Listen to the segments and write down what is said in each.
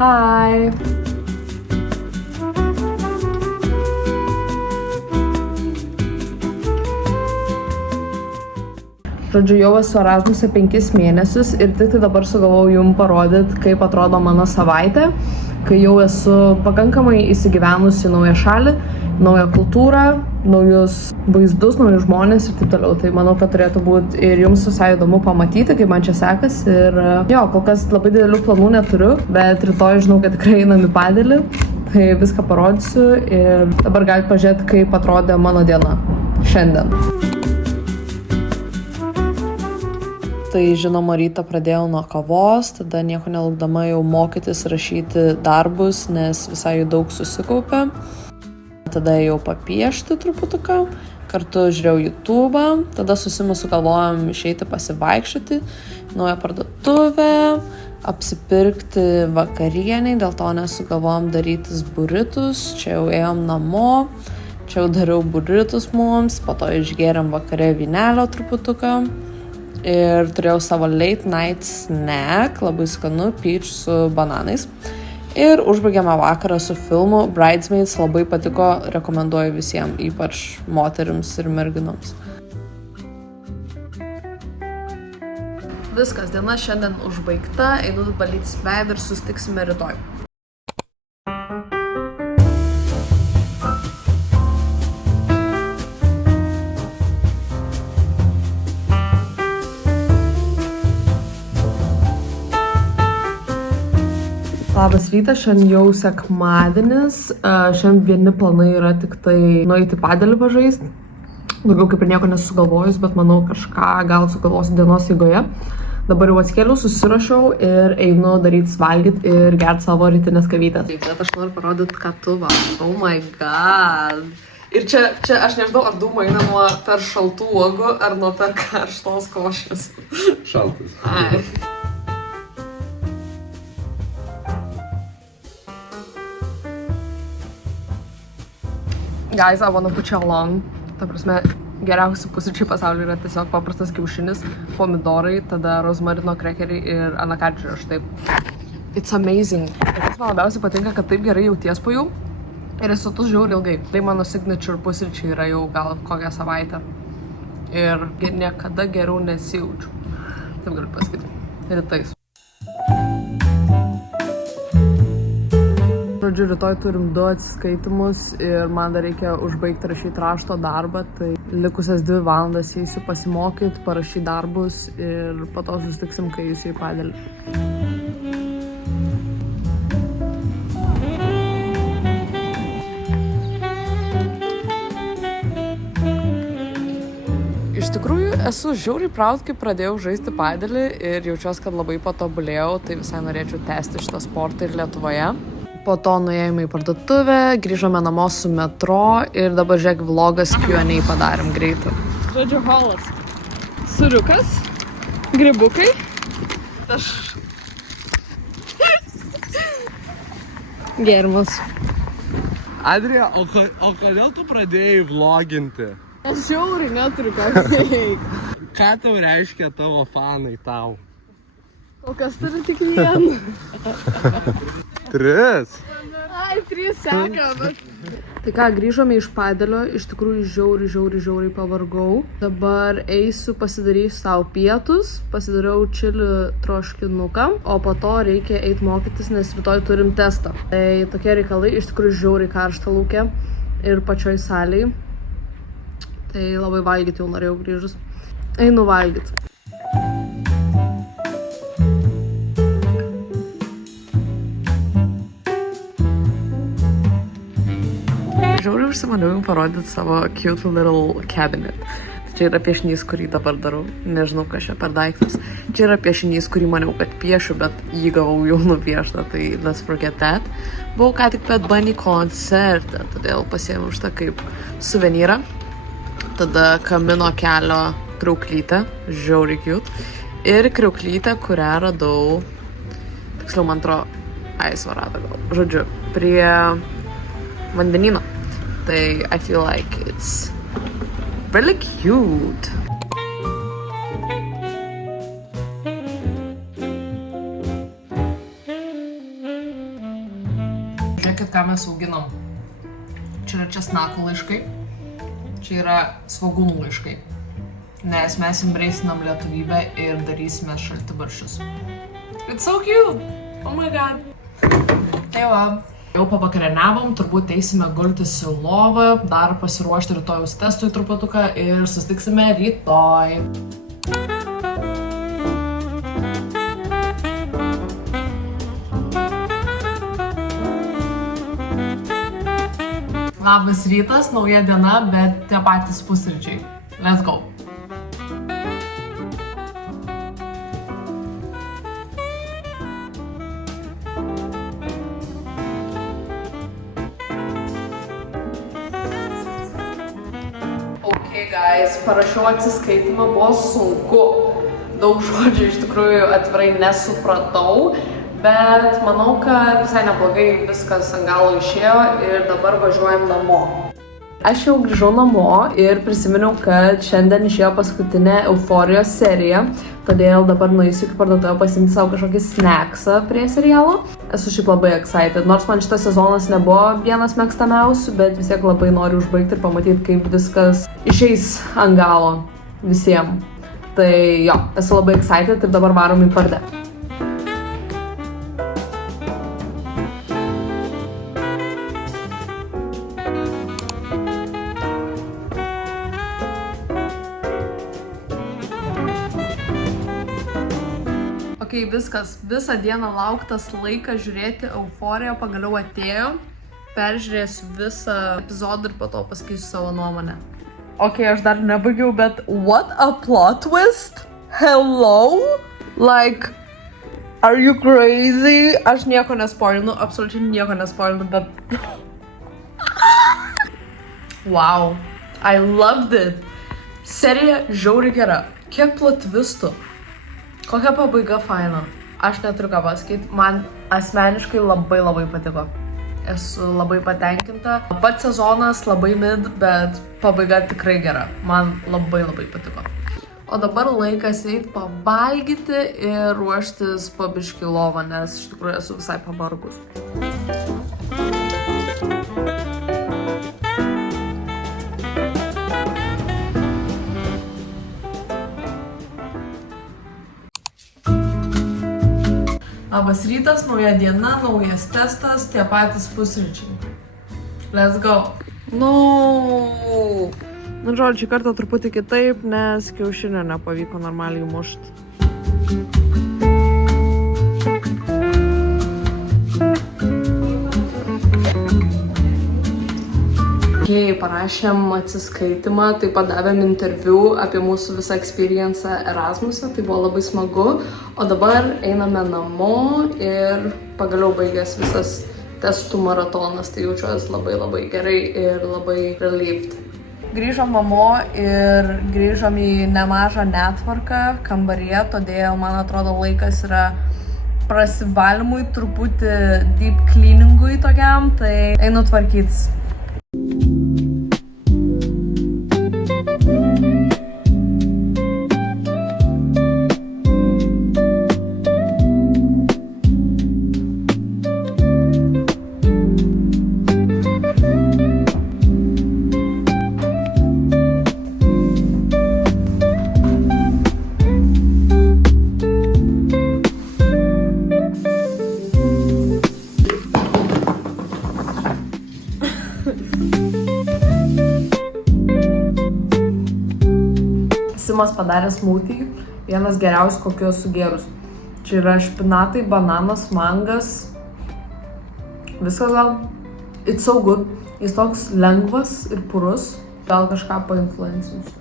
Hi! Žodžiu, jau esu Erasmuse 5 mėnesius ir tik tai dabar sugalvojau jums parodyti, kaip atrodo mano savaitė, kai jau esu pakankamai įsigyvenusi į naują šalį, naują kultūrą, naujus vaizdus, naujus žmonės ir taip toliau. Tai manau, kad turėtų būti ir jums visai įdomu pamatyti, kaip man čia sekasi. Ir jo, kol kas labai didelių planų neturiu, bet rytoj žinau, kad tikrai einam į padelį, tai viską parodysiu ir dabar galite pažiūrėti, kaip atrodė mano diena šiandien. Tai žinoma, rytą pradėjau nuo kavos, tada nieko nelaukdama jau mokytis rašyti darbus, nes visai jų daug susikaupė. Tada jau papiešti truputuką, kartu žiūrėjau YouTube'ą, tada sugalvojom išeiti pasivaikščioti, naują parduotuvę, apsipirkti vakarieniai, dėl to nesugalvojom darytis buritus, čia jau ėjom namo, čia jau dariau buritus mums, po to išgėrėm vakare vynelio truputuką. Ir turėjau savo late night snack, labai skanu, peach su bananais. Ir užbaigėme vakarą su filmu Bridesmaids, labai patiko, rekomenduoju visiems, ypač moterims ir merginoms. Viskas, diena šiandien užbaigta, einu valytis veidą ir susitiksime rytoj. Labas rytas, šiandien jau sekmadienis, šiandien vieni planai yra tik tai nueiti padelį pažaisti. Daugiau kaip ir nieko nesugalvojus, bet manau kažką gal sugalvosiu dienos eigoje. Dabar jau atsikėliau, susirašiau ir einu darytis valgyti ir gerti savo rytinės kavytės. Bet aš noriu parodyti, ką tu valgai. Oh my god. Ir čia aš nežinau, ar dūmai eina nuo per šaltų uogų ar nuo per karštos košės. Šaltas. Ai. Guys, I wanna put you along. Ta prasme, geriausi pusryčiai pasaulyje yra tiesiog paprastas kiaušinis, pomidorai, tada rozmarino krekeriai ir anakadžio. Štai. It's amazing. Ir kas man labiausiai patinka, kad taip gerai jauties po jų ir esu tu žiauriai ilgai. Tai mano signature pusryčiai yra jau gal kokią savaitę. Ir niekada geriau nesijaučiu. Taip galiu pasakyti. Rytais. Žodžiu, rytoj turim 2 atsiskaitimus ir man dar reikia užbaigti rašyti rašto darbą, tai likusias 2 valandas eisiu pasimokyti, parašyti darbus ir po to susitiksim, kai eisiu į padelį. Iš tikrųjų, esu žiauriai proud, kai pradėjau žaisti padelį ir jaučiuosi, kad labai patobulėjau, tai visai norėčiau tęsti šitą sportą ir Lietuvoje. Po to nuėjome į parduotuvę, grįžome namo su metro ir dabar žiūrėk vlogas Q&A padarėm greitai. Žodžiu, holas. Suriukas, grybukai. Gėrimas. Adrija, o kodėl tu pradėjai vloginti? Aš žiauriai neturiu ką veikti. Ką tau reiškia tavo fanai tau? Kol kas turiu tik vieną. 3? Ai, 3 seka, bet... Tai ką, grįžome iš padelio, iš tikrųjų žiauriai pavargau. Dabar eisiu pasidarysiu savo pietus, pasidariau čili troškinuką, o po to reikia eiti mokytis, nes rytoj turim testą. Tai tokie reikalai, iš tikrųjų žiauriai karšta lauke ir pačioj salėj. Tai labai valgyti jau norėjau grįžus. Einu valgyti. Žiauriai užsimaniau jums parodyti savo cute little cabinet. Tai čia yra piešinys, kurį dabar darau. Nežinau, kas čia per daiktas. Čia yra piešinys, kurį maniau, kad piešiu, bet jį gavau jau nupieštą, tai let's forget that. Buvau ką tik Bad Bunny koncerte, todėl pasiėmiau šitą kaip suvenyrą. Tada Kamino kelio kriauklytę, žiauriai cute. Ir kriauklytę, kurią radau, tiksliau man atrodo, Aisva rado gal. Žodžiu, prie vandenyno. Tai I feel like it's really cute. žiūrėkit, ką mes auginam. Čia yra česnakų laiškai, čia yra svogūnų laiškai. Nes mes embracinam lietuvybę ir darysime šaltibarščius. It's so cute! Oh my god! Tai va, jau pavakarieniavom, turbūt eisime gultis į lovą, dar pasiruošti rytojaus testui truputuką ir susitiksime rytoj. Labas rytas, nauja diena, bet tie patys pusryčiai. Let's go! Okay guys, parašiau atsiskaitimą, buvo sunku. Daug žodžių iš tikrųjų atvirai nesupratau. Bet manau, kad visai neblogai viskas ant galo išėjo ir dabar važiuojam namo. Aš jau grįžau namo ir prisiminiau, kad šiandien išėjo paskutinė Euforijos serija. Todėl dabar nueisiu iki parduotuvę pasiimti savo kažkokį snacksą prie serialo. Esu šiaip labai excited. Nors man šitas sezonas nebuvo vienas mėgstamiausių, bet vis tiek labai noriu užbaigti ir pamatyti, kaip viskas išeis ant galo visiems. Tai jo, esu labai excited ir dabar varom į pardę. Okay, viskas, visą dieną lauktas laikas žiūrėti Euforiją pagaliau atėjo. Peržiūrėsiu visą epizodą ir po to pasakysiu savo nuomonę. Okay, aš dar nebaigiau, bet what a plot twist? Hello? Like, are you crazy? Aš nieko nespoilinu, absoliučiai nieko nespoilinu, bet... Wow, I loved it. Serija žiauriai gera. Kiek plot twistų. Kokia pabaiga faina. Aš neturiu ką pasakyti. Man asmeniškai labai patiko. Esu labai patenkinta. Pats sezonas labai mid, bet pabaiga tikrai gera. Man labai patiko. O dabar laikas eiti pavalgyti ir ruoštis po biškį lovą, nes iš tikrųjų esu visai pavargus. Labas rytas, nauja diena, naujas testas, tie patys pusryčiai. Let's go. No. Nu, žodžiu, šį kartą truputį kitaip, nes kiaušinio nepavyko normaliai mušti. Parašėm atsiskaitimą, taip pat davėm interviu apie mūsų visą experienciją Erasmus'e, tai buvo labai smagu, o dabar einame namo ir pagaliau baigęs visas testų maratonas, tai jaučiuosi labai gerai ir labai relieved. Grįžom namo ir grįžom į nemažą netvarką kambaryje, todėl man atrodo laikas yra prasivalymui, truputį deep cleaningui tokiam, tai einu tvarkytis. Simas padarė smoothie, vienas geriausių, kokio esu gerus. Čia yra špinatai, bananas, mangas. Viskas gal. It's so good. Jis toks lengvas ir purus. Gal kažką painfluencinsiu.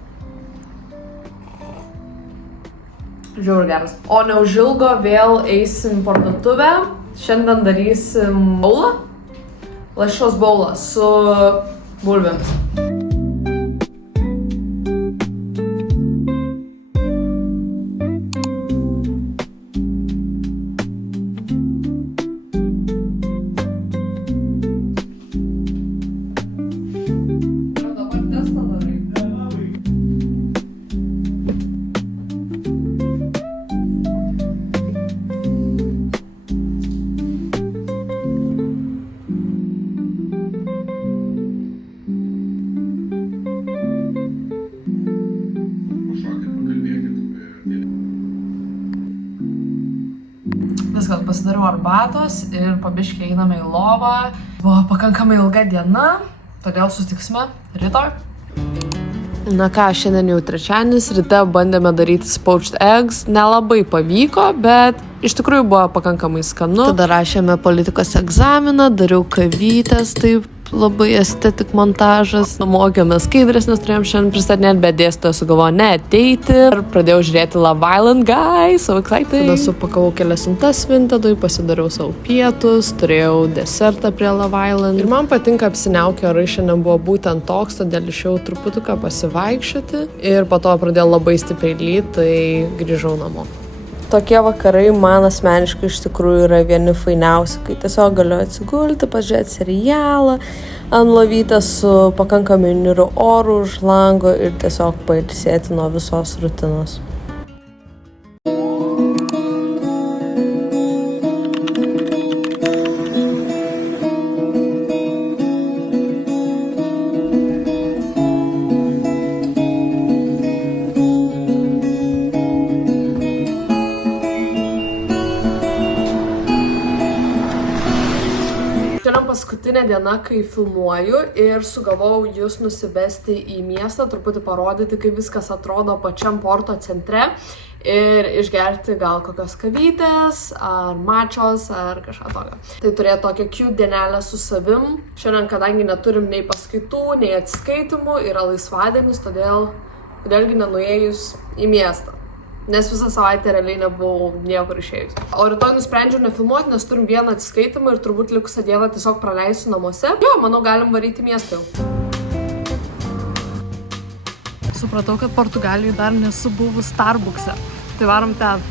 Žiauriai geras. O neužilgo vėl eisim parduotuvę. Šiandien darysim baulą. Lašišos baulą su bulvėmis. pasidariau arbatos ir pabiškai einame į lovą. Buvo pakankamai ilga diena, todėl susitiksime rytoj. Na ką, šiandien jau trečiadienis, ryte bandėme daryti poached eggs, nelabai pavyko, bet iš tikrųjų buvo pakankamai skanu. Tada rašėme politikos egzaminą, dariau kavytės, taip labai estetik montažas. Mokėmės skaidrės, nes turėjom šiandien pristatinėti, bet dėstytoja sugalvojo neateiti. Ir pradėjau žiūrėti Love Island, guys, so exciting. Tada supakavau kelias siuntas Vintedui, pasidariau savo pietus, turėjau desertą prie Love Island. Ir man patinka apsiniaukę orai, šiandien buvo būtent toks, todėl išėjau truputuką pasivaikščioti. Ir po to pradėjau labai stipriai lyti, tai grįžau namo. Tokie vakarai man asmeniškai iš tikrųjų yra vieni fainiausi, kai tiesiog galiu atsigulti, pažiūrėti serialą ant lovytės su pakankamai niūriu oru už lango ir tiesiog pailsėti nuo visos rutinos. Paskutinė diena, kai filmuoju ir sugalvojau jūs nusivesti į miestą, truputį parodyti, kaip viskas atrodo pačiam Porto centre ir išgerti gal kokios kavytės, ar mačos, ar kažką tokio. Tai turėjo tokią cute dienelę su savim. Šiandien, kadangi neturim nei paskaitų, nei atsiskaitimų, yra laisvadienis, todėlgi nenuėjus į miestą. Nes visą savaitę realiai nebuvau niekur išėjus. O rytoj nusprendžiau nefilmuoti, nes turim vieną atsiskaitimą ir turbūt likusią dieną tiesiog praleisiu namuose. Jo, manau, galim varyti į miestą jau. Supratau, kad Portugalijai dar nesu buvus Starbuckse. Tai varom ten.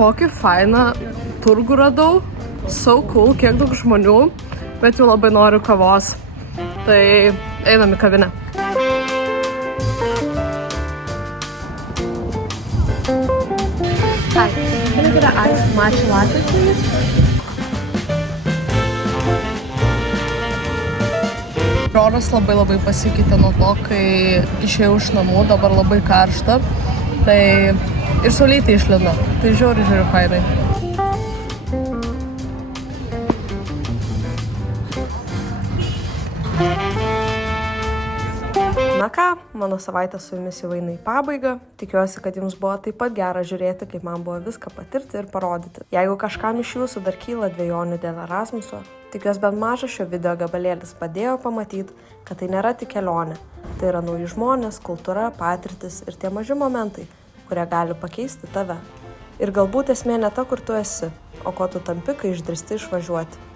Kokį fainą turgų radau. So cool, kiek daug žmonių. Bet jau labai noriu kavos, tai einam į kavinę. Hi, can I get an iced matcha latte, please? Oras labai pasikeitė nuo to, kai išėjau iš namų, dabar labai karšta, tai ir saulytė išlindo, tai žiauriai fainai. Na ką, mano savaitė su jumis jau eina į pabaigą. Tikiuosi, kad jums buvo taip pat gera žiūrėti, kaip man buvo viską patirti ir parodyti. Jeigu kažkam iš jūsų dar kyla dvejonių dėl Erasmuso, tikiuosi bent mažas šio video gabalėlis padėjo pamatyti, kad tai nėra tik kelionė. Tai yra nauji žmonės, kultūra, patirtis ir tie maži momentai, kurie gali pakeisti tave. Ir galbūt esmė ne ta, kur tu esi, o ko tu tampi, kai išdrįsti išvažiuoti.